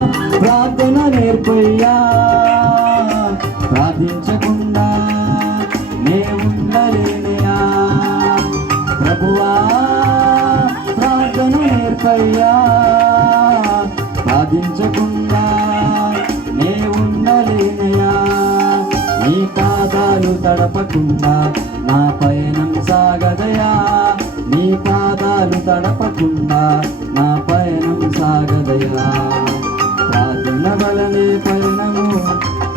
ప్రార్థన నేర్పయ్యా, ప్రార్థించకుండా నే ఉండలేనయా. ప్రభువా ప్రార్థన నేర్పయ్యా, ప్రార్థించకుండా నే ఉండలేనయా. నీ పాదాలు తడపకుండా నా పయనం సాగదయా. నీ పాదాలు తడపకుండా నా పయనం సాగదయా. ప్రార్థన వలనే పయనము,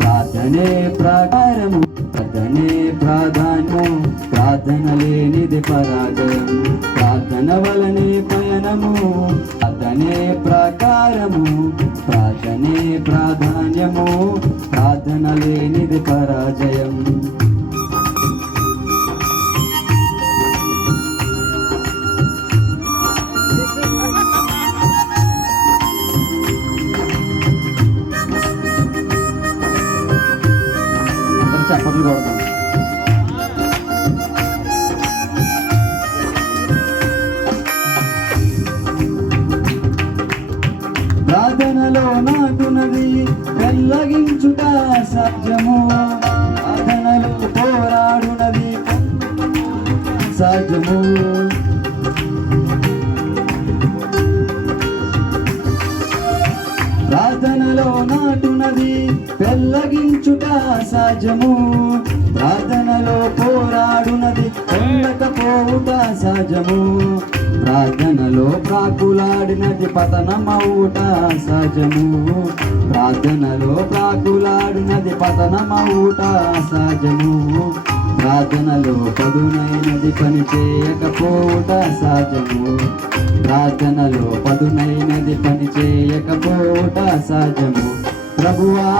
ప్రార్థనే ప్రాకారము, ప్రార్థనే ప్రాధాన్యము, ప్రార్థన లేనిది పరాజయం. ప్రార్థన వలనే పయనము, ప్రార్థనే ప్రాకారము, ప్రార్థనే ప్రాధాన్యము, ప్రార్థన లేనిది పరాజయం. చప్పట్లు కొడతాం. ప్రార్థనలో నాకున్నది వెల్లగించుట సాధ్యము. ప్రార్థనలో పోరాడునది సాధ్యము. ప్రార్థనలో నాటునది వెల్లగించుట సాధ్యము. ప్రార్థనలో పోరాడునది పొందకపోవుట సహజము. ప్రార్థనలో ప్రాకులాడినది పతనమవుట సహజము. ప్రార్థనలో ప్రాకులాడినది పతనమవుట సహజము. ప్రార్థనలో పదునైనది పని చేయకపోవుట సహజము. ప్రార్థనలో పదునైనది పని చేయకపోవుట సహజము. ప్రభువా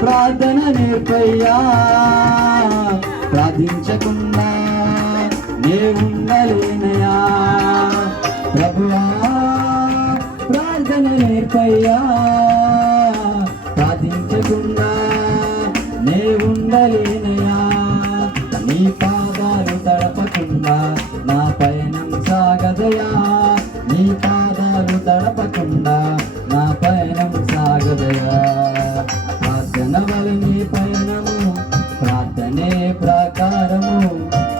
ప్రార్థన నేర్పయ్యా, ప్రార్థించకుండా నే ఉండలేనయా. ప్రభువా ప్రార్థన నేర్పయ్యా, ప్రార్థించకుండా నే ఉండలేనయా. నీ పాదాలు తడపకుండా నా పయనం సాగదయా. నీ పాదాలు తడపకుండా నా పయనం సాగదయా. ప్రార్థన వలనే పయనము, ప్రార్థనే ప్రాకారము,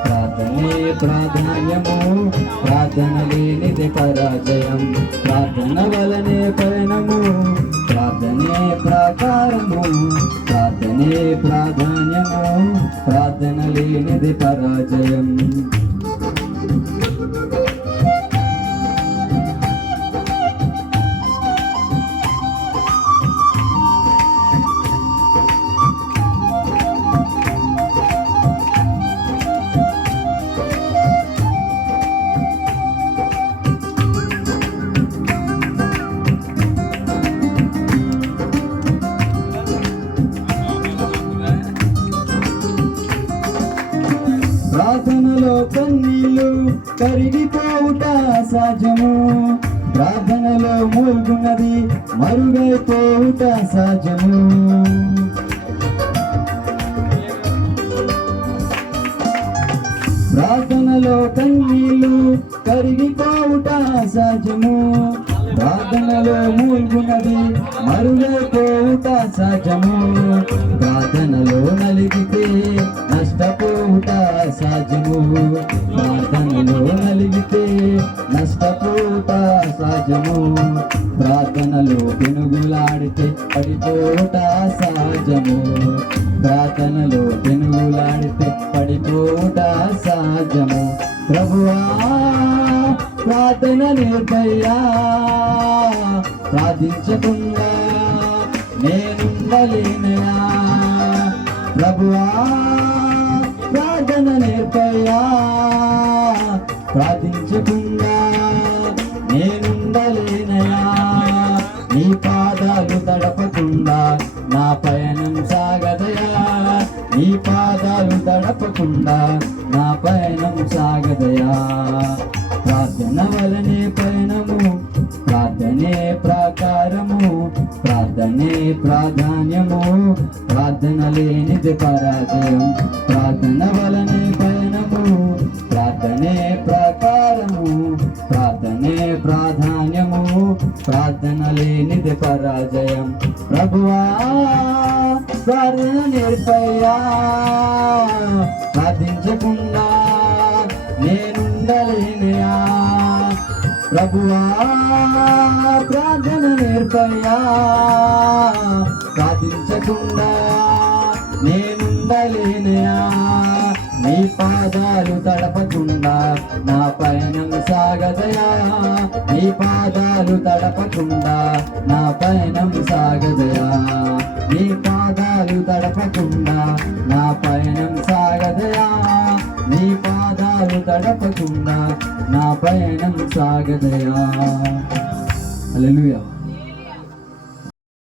ప్రార్థనే ప్రాధాన్యము, ప్రార్థన లేనిది పరాజయం. ప్రార్థన వలనే పయనము, ప్రార్థనే ప్రాకారము, ప్రార్థనే ప్రాధాన్యము, ప్రార్థన లేనిది పరాజయం. ప్రార్థనలో కన్నీళ్ళు కరిగిపోవుట సహజము. ప్రార్థనలో మూల్గున్నది మరుగైపోవుట సహజము. ప్రార్థనలో కన్నీళ్ళు కరిగిపోవుట సహజము. ప్రార్థనలో మూల్గున్నది మరుగైపోవుట సహజము. ప్రార్థనలో నలిగితే నష్టపోవుట సహజము. ప్రార్థనలో నలిగితే నష్టపోవుట సహజము. ప్రార్థనలో పెనుగులాడితే పడిపోవుట సహజము. ప్రార్థనలో పెనుగులాడితే పడిపోవుట సహజము. ప్రభువా ప్రార్థన నేర్పయ్యా, ప్రార్థించకుండా నేనుండలేనయా. ప్రభువా ప్రార్థన నేర్పయ్యా, ప్రార్థించకుండా నేనుండలేనయా. నీ పాదాలు తడపకుండా నా పయనం సాగదయా. నీ పాదాలు తడపకుండా నా పయనం సాగదయా. ప్రార్థన వలనే పయనము, ప్రార్థనే ప్రాకారము, ప్రార్థనే ప్రాధాన్యము, ప్రార్థన లేనిది పరాజయం. ప్రార్థన వలనే పయనము, ప్రార్థనే ప్రాకారము, ప్రార్థనే ప్రాధాన్యము, ప్రార్థన లేనిది పరాజయం. ప్రభువా ప్రార్థన నేర్పయ్యా, ప్రార్థించకుండా నేనుండలేనయా. ప్రభువా ప్రార్థన నేర్పయ్యా, ప్రార్థించకుండా నేనుండలేనయా. నీ పాదాలు తడపకుండా నా పయనం సాగదయా. నీ పాదాలు తడపకుండా నా పయనం సాగదయా. నీ పాదాలు తడపకుండా నా పయనం సాగదయా. నీ పాదాలు తడపకుండా నా పయనం సాగదయా. హల్లెలూయా.